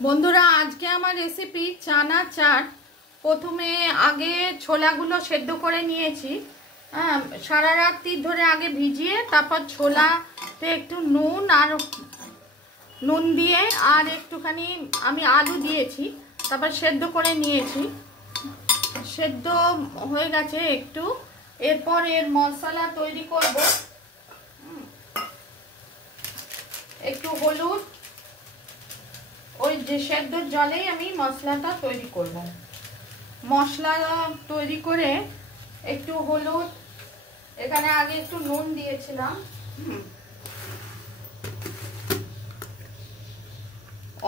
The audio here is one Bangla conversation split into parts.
বন্ধুরা, আজকে আমার রেসিপি চানা চাট। প্রথমে আগে ছোলাগুলো সেদ্ধ করে নিয়েছি। সারা রাত্রি ধরে আগে ভিজিয়ে তারপর ছোলাতে একটু নুন দিয়ে আর একটুখানি আমি আলু দিয়েছি, তারপর সেদ্ধ করে নিয়েছি। সেদ্ধ হয়ে গেছে একটু। এরপর এর মশলা তৈরি করব। একটু হলুদ, ওই যে সেদ্ধর জলেই আমি মশলাটা তৈরি করব। মশলা তৈরি করে একটু হলুদ, এখানে আগে একটু নুন দিয়েছিলাম,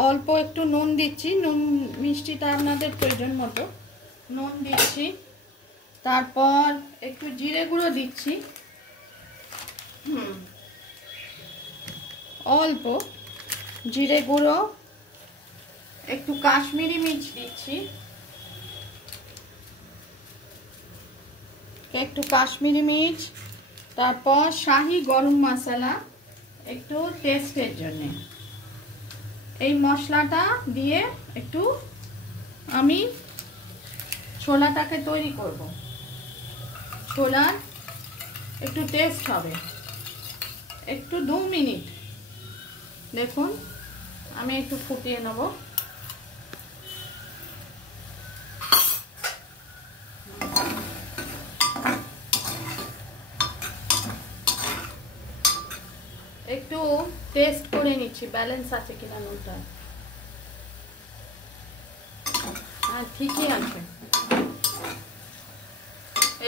অল্প একটু নুন দিচ্ছি। নুন মিষ্টিটা আপনাদের প্রয়োজন মতো নুন দিচ্ছি। তারপর একটু জিরে গুঁড়ো দিচ্ছি, অল্প জিরে গুঁড়ো, একটু কাশ্মীরি মির্চ দিচ্ছি, একটু কাশ্মীরি মির্চ। তারপর শাহি গরম মশলা একটু টেস্টের জন্য। এই মশলাটা দিয়ে একটু আমি ছোলাটাকে তৈরি করব। ছোলার একটু টেস্ট হবে। একটু 2 মিনিট দেখুন, আমি একটু ফুটিয়ে নেব। একটু টেস্ট করে নিচ্ছি ব্যালেন্স আছে কিনা নুনটা। হ্যাঁ, ঠিকই আছে।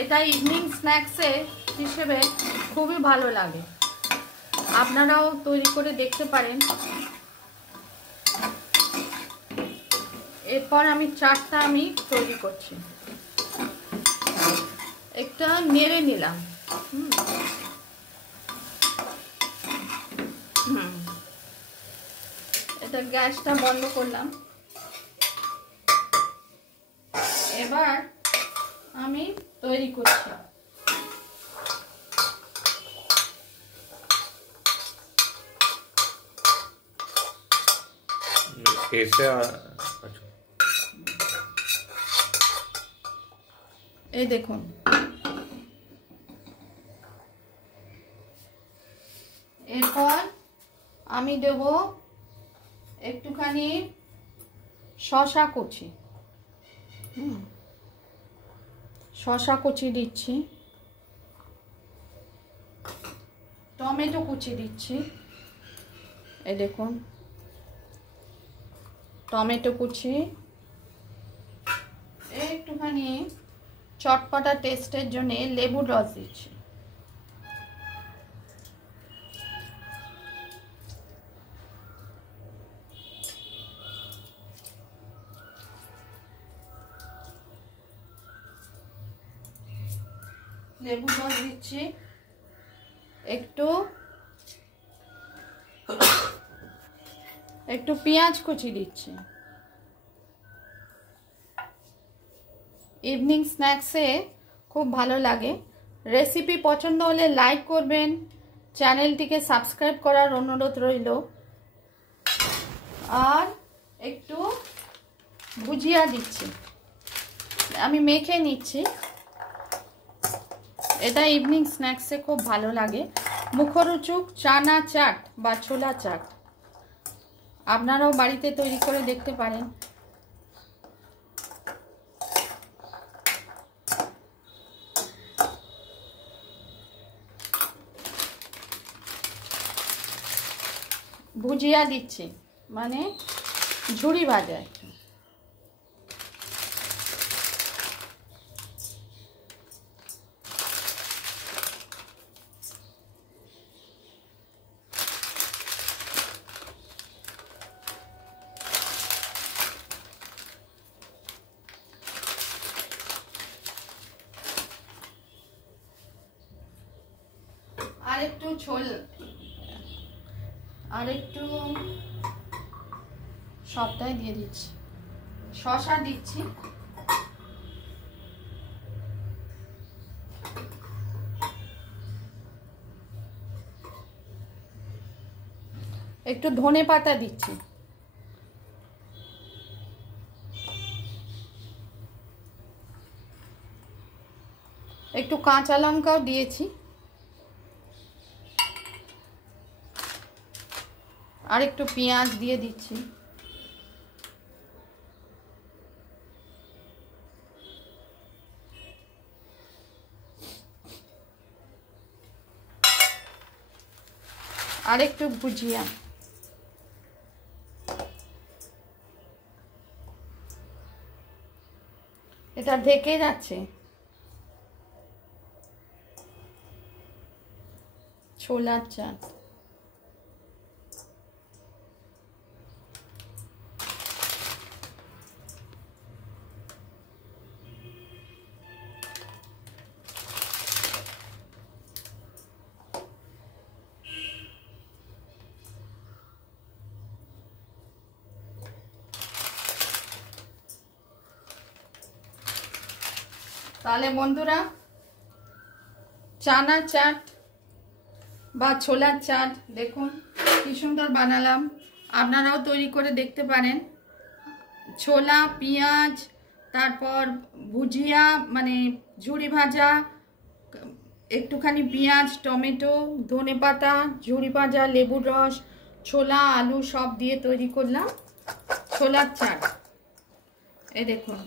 এটা ইভিনিং স্ন্যাক্সে হিসেবে খুবই ভালো লাগে, আপনারাও তৈরি করে দেখতে পারেন। এরপর আমি চাটটা তৈরি করছি। একটা নেড়ে নিলাম। এটা গ্যাসটা বন্ধ করলাম। এবার আমি তৈরি করছি। এই দেখুন, এরপর আমি দেব একটুখানি শসা কুচি। শসা কুচি দিচ্ছি, টমেটো কুচি দিচ্ছি। এই দেখুন, টমেটো কুচি, একটুখানি চটপটা টেস্টের জন্য লেবুর রস দিচ্ছি। লেবু রস দিচ্ছি, একটু পেঁয়াজ কুচি দিচ্ছি। ইভিনিং স্ন্যাক্সে খুব ভালো লাগে। রেসিপি পছন্দ হলে লাইক করবেন, চ্যানেলটিকে সাবস্ক্রাইব করার অনুরোধ রইল। আর একটু ভুজিয়া দিচ্ছি, আমি মেখে নিচ্ছি। এটা ইভিনিং স্ন্যাক্সে খুব ভালো লাগে। মুখরোচক চানা চাট বা ছোলা চাট আপনারাও বাড়িতে তৈরি করে দেখতে পারেন। ভুজিয়া দিচ্ছি, মানে ঝুড়ি ভাজা। আর একটু সবটাই দিয়ে দিচ্ছি। শসা দিচ্ছি, একটু ধনে পাতা দিচ্ছি। একটু কাঁচা লঙ্কাও দিয়েছি, আর একটু পেঁয়াজ দিয়ে দিচ্ছি। আর একটু ভুজিয়া। এটা ঢেকে যাচ্ছে। ছোলার চাট, তাহলে বন্ধুরা চানা চাট বা ছোলার চাট দেখুন কি সুন্দর বানালাম। আপনারাও তৈরি করে দেখতে পারেন। ছোলা, পেঁয়াজ, তারপর ভুজিয়া মানে ঝুরি ভাজা, একটুখানি পেঁয়াজ, টমেটো, ধনেপাতা, ঝুরি ভাজা, লেবুর রস, ছোলা, আলু সব দিয়ে তৈরি করলাম ছোলার চাট। এই দেখুন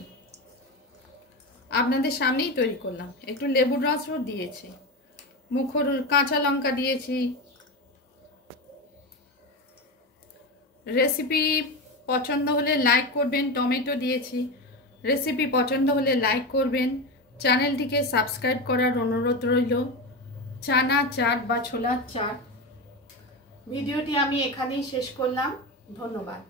আপনাদের সামনেই তৈরি করলাম। একটু লেবুর রসও দিয়েছি, মুখর কাঁচা লঙ্কা দিয়েছি। রেসিপি পছন্দ হলে লাইক করবেন। টমেটো দিয়েছি। রেসিপি পছন্দ হলে লাইক করবেন। চ্যানেলটিকে সাবস্ক্রাইব করার অনুরোধ রইল। চানা চাট বা ছোলার চাট ভিডিওটি আমি এখানেই শেষ করলাম। ধন্যবাদ।